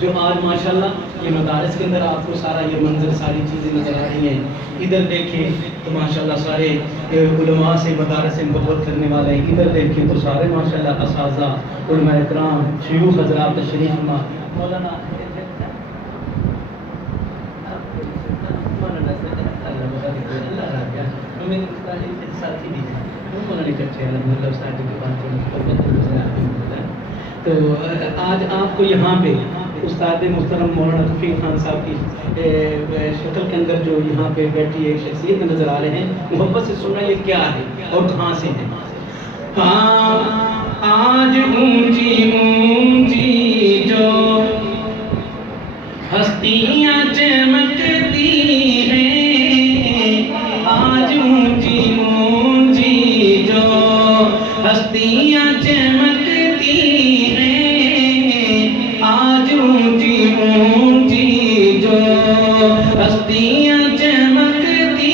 جو آج ماشاءاللہ یہ مدارس کے اندر آپ کو سارا یہ منظر ساری چیزیں نظر آ رہی ہیں. ادھر دیکھیں تو ماشاءاللہ سارے علماء سے مدارس سے محبت کرنے والے ہیں. ادھر دیکھیں تو سارے ماشاءاللہ اساتذہ علماء اکرام شیوخ حضرات تشریف فرما. مولانا تو آج آپ کو یہاں پہ استاد محترم مولانا رفیق خان صاحب کی شکل کے اندر جو یہاں پہ بیٹھی ایک شخصیت نظر آ رہے ہیں. محبت سے سننا یہ کیا ہے اور کہاں سے ہے. ہاں آج اونچی اونچی جو ہستیاں چمکتی ہیں, آج اونچی اونچی جو ہستیاں چمکتی ہیں, آج اونچی اونچی جو ہستیاں چمکتی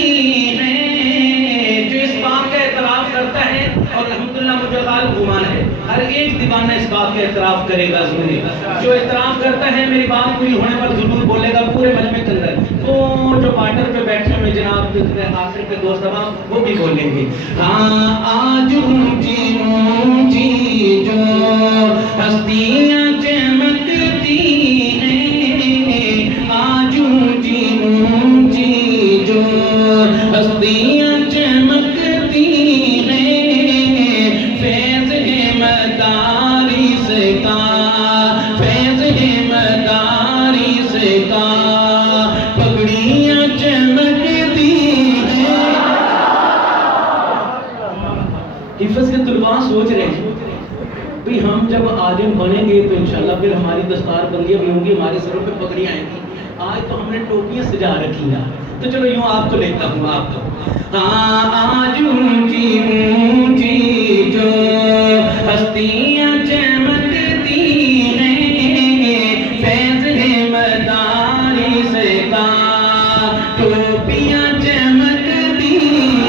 ہیں. جو اس بات کا اعتراف کرتا ہے اور الحمدللہ مجھے غالب گمان ہے ہر ایک دیوانہ اس بات کا اعتراف کرے گا ضروری. جو اعتراف کرتا ہے میری بات پوری ہونے پر ضرور بولے گا پورے مجمع کے اندر. وہ جو پارٹر پہ بیٹھے ہوئے جناب آخر کے دوست صاحب وہ بھی بولیں گے. ہاں آج اونچی اونچی جو ہستیاں چمکتی ہیں, آج اونچی اونچی جو ہستیاں چمکتی ہیں, فیض ہے مدارس کا, فیض ہے مدارس کا, پگڑیاں چمکتی ہیں. حفظ کے طلباء سوچ رہے ہیں بھئی ہم جب عالم بنیں گے تو انشاءاللہ پھر ہماری دستار بندیاں بھی ہوں گی, ہمارے سروں پہ پگڑیاں آئیں گی. آج تو ہم نے ٹوپیاں سجا رکھی ہیں. تو چلو یوں آپ کو لیتا ہوں آپ کو. ہاں آج اونچی اونچی جو ہستیاں چمکتی ہیں, فیض ہے مدارس کا, ٹوپیاں چمکتی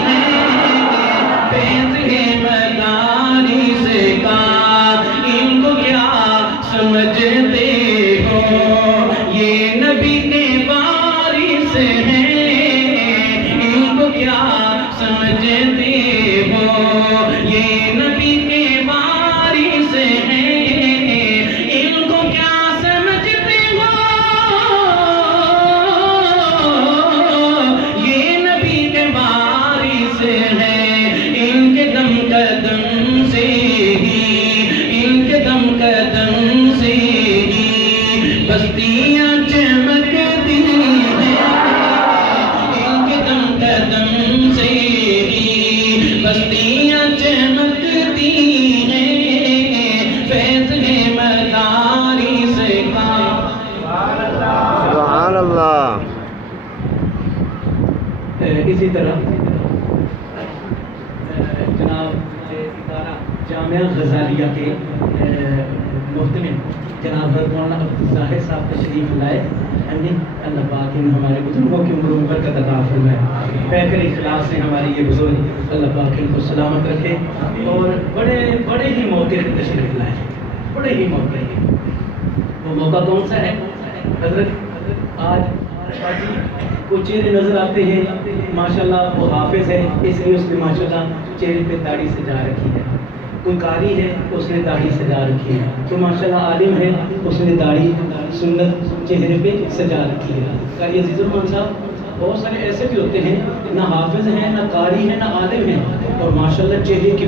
ہیں, فیض ہے مدارس کا. ان کو کیا سمجھتے ہو یہ نبی کے وارث ہیں, ان کو کیا سمجھتے ہو یہ نبی کے وارث ہیں, ان کو کیا سمجھتے ہو یہ نبی کے وارث ہیں. ان کے دم قدم سے ہی, ان کے دم قدم سے ہی بستیاں چمکتی ہیں, ان کے دم قدم سے ہی بستیاں چمکتی ہیں, فیض ہے مدارس کا. سبحان اللہ. اسی طرح جناب ادارہ جامعہ غزالیہ کے محتمم جناب مولانا عبدالظاہر صاحب تشریف لائے. اللہ پاک ان ہمارے بزرگوں کی عمروں میں برکت عطا فرمائے. بہتر اخلاص سے ہمارے یہ بزرگ اللہ پاک ان کو سلامت رکھے اور بڑے بڑے ہی موقع پہ تشریف لائے, بڑے ہی موقع ہے. وہ موقع کون سا ہے حضرت؟ آج کو چہرے نظر آتے ہیں ماشاءاللہ وہ حافظ ہے اس لیے اس نے ماشاءاللہ چہرے پہ داڑھی سجا رکھی ہے. کوئی قاری ہے اس نے داڑھی سجا رکھی ہے. کوئی ماشاءاللہ عالم ہے اس نے داڑھی سنت چہرے پہ سجا رکھی ہے. قاری عزیز الرحمان صاحب بہت سارے ایسے بھی ہوتے ہیں نہ حافظ ہیں نہ قاری ہیں نہ عالم ہیں اور ماشاءاللہ چہرے کی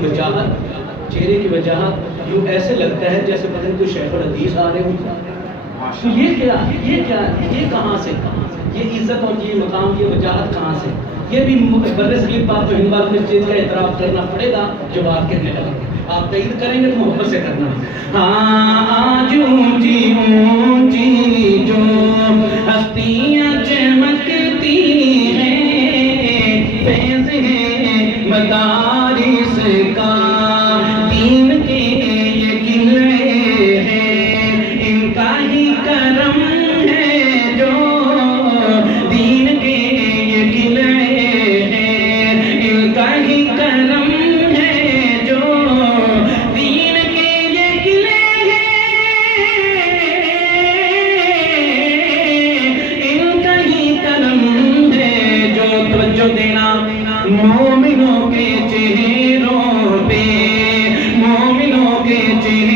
وجاہت یوں ایسے لگتا ہے جیسے پتہ نہیں کوئی شیخ الحدیث آ رہے ہوں. تو یہ کہاں سے, یہ عزت اور یہ مقام یہ وجاہت کہاں سے؟ یہ بھی برصغیر پاک و ہند بات میں اس چیز کا اعتراف کرنا پڑے گا جو بات کہنے لگے. آپ تائید کریں گے تو محبت سے کرنا. ہاں آج اونچی اونچی جو ہستیاں چمکتی ہیں, فیض ہے مدارس کا, دین کے یہ قلعے ہیں, ان کا ہی کرم ہے جو دین کے یہ قلعے ہیں, ان کا ہی کرم ہے جو دین کے یہ قلعے ہیں, مومنوں کے چہروں پہ، مومنوں کے چہروں